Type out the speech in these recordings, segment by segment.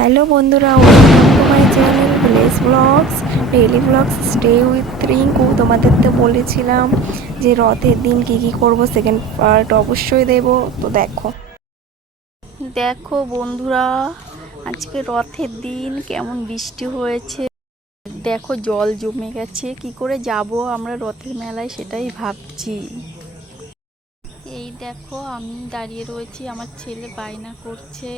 Hello বন্ধুরা, welcome to my channel village vlogs daily vlogs stay with Rinku. তোমাদের তো বলেছিলাম যে রথের দিন কী কী করবো, সেকেন্ড পার্ট অবশ্যই দেবো। তো দেখো দেখো বন্ধুরা, আজকে রথের দিন কেমন বৃষ্টি হয়েছে। দেখো জল জমে গেছে, কি করে যাব আমরা রথের মেলায় সেটাই ভাবছি। এই দেখো আমি দাঁড়িয়ে রয়েছি, আমার ছেলে বায়না করছে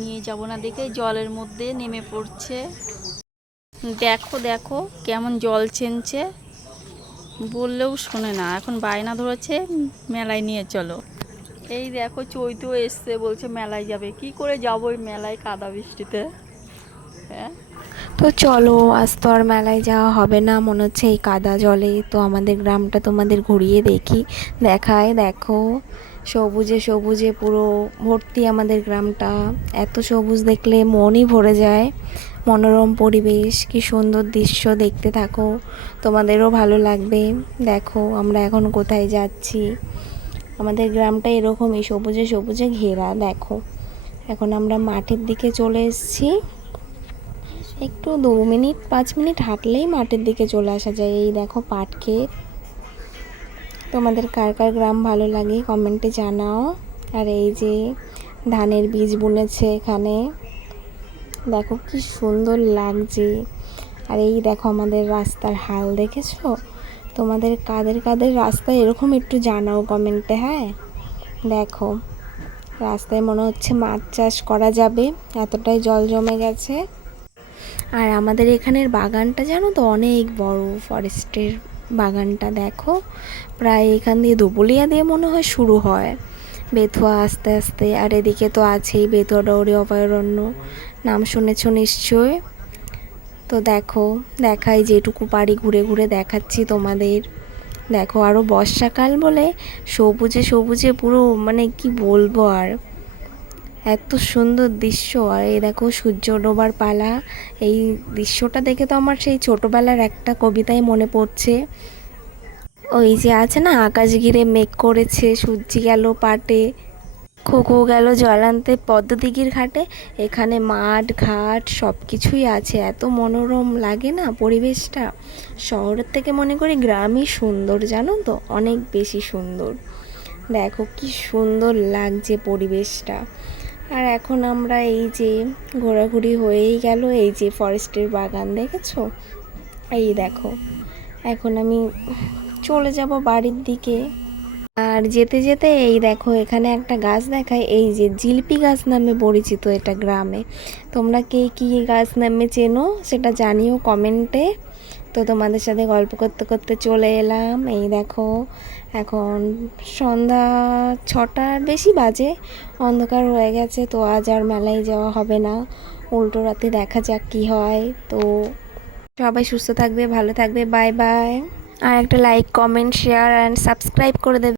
নিয়ে যাব না দেখে জলের মধ্যে নেমে পড়ছে। দেখো দেখো কেমন জল ছেনছে, বললেও শোনে না, এখন বায়না ধরেছে মেলায় নিয়ে চলো। এই দেখো চৈতু এসছে, বলছে মেলায় যাবে। কি করে যাবো ওই মেলায় কাদা বৃষ্টিতে? হ্যাঁ, তো চলো, আজ তো আর মেলায় যাওয়া হবে না মনে হচ্ছে এই কাদা জলে। তো আমাদের গ্রামটা তোমাদের ঘুরিয়ে দেখায়। দেখো সবুজে সবুজে পুরো ভর্তি আমাদের গ্রামটা। এত সবুজ দেখলে মনই ভরে যায়। মনোরম পরিবেশ, কি সুন্দর দৃশ্য, দেখতে থাকো, তোমাদেরও ভালো লাগবে। দেখো আমরা এখন কোথায় যাচ্ছি। আমাদের গ্রামটা এরকমই সবুজে সবুজে ঘেরা। দেখো এখন আমরা মাঠের দিকে চলে এসেছি। একটু 2 মিনিট 5 মিনিট হাঁটলেই মাঠের দিকে চলে আসা যায়। এই দেখো পাট ক্ষেত। তোমাদের কার কার গ্রাম ভালো লাগে কমেন্টে জানাও। আর এই যে ধানের বীজ বুনেছে এখানে, দেখো কি সুন্দর লাগছে। আর এই দেখো আমাদের রাস্তার হাল দেখেছো। তোমাদের কাদের কাদের রাস্তা এরকম একটু জানাও কমেন্টে। হ্যাঁ দেখো রাস্তায় মনে হচ্ছে মাছ চাষ করা যাবে, এতটাই জল জমে গেছে। আর আমাদের এখানের বাগানটা জানো তো অনেক বড়, ফরেস্টের বাগানটা। দেখো প্রায় এখান দিয়ে দুবুলিয়া দিয়ে মনে হয় শুরু হয়, বেথুয়া আস্তে আস্তে। আর এদিকে তো আছেই বেথুয়া ডৌরি অভয়ারণ্য, নাম শুনেছো নিশ্চয়। তো দেখো দেখাই যেটুকু পারি ঘুরে ঘুরে দেখাচ্ছি তোমাদের। দেখো আরও বর্ষাকাল বলে সবুজে সবুজে পুরো, মানে কি বলবো আর, এত সুন্দর দৃশ্য। আর এই দেখো সূর্য ডোবার পালা। এই দৃশ্যটা দেখে তো আমার সেই ছোটোবেলার একটা কবিতাই মনে পড়ছে। ওই যে আছে না, আকাশ ঘিরে মেঘ করেছে, সূর্যি গেল পাটে, খোকো গেল জল আনতে পদ্মদিঘির ঘাটে। এখানে মাঠ ঘাট সব কিছুই আছে, এত মনোরম লাগে না পরিবেশটা। শহরের থেকে মনে করি গ্রামই সুন্দর, জানো তো, অনেক বেশি সুন্দর। দেখো কি সুন্দর লাগছে পরিবেশটা। আর এখন আমরা এই যে ঘোরাঘুরি হয়েই গেল, এই যে ফরেস্টের বাগান দেখেছো। এই দেখো এখন আমি চলে যাব বাড়ির দিকে। আর যেতে যেতে এই দেখো এখানে একটা গাছ দেখায়, এই যে জিলপি গাছ নামে পরিচিত এটা গ্রামে। তোমরা কে কী গাছ নামে চেনো সেটা জানিও কমেন্টে। তো তোমাদের সাথে গল্প করতে করতে চলে এলাম। এই দেখো এখন সন্ধ্যা 6টার বেশি বাজে, অন্ধকার হয়ে গেছে। তো আজ আর মেলায় যাওয়া হবে না, উল্টো রাতে দেখা যাক কি হয়। তো সবাই সুস্থ থাকবে, ভালো থাকবে, বাই বাই। আর একটা like comment share and subscribe করে দেবে।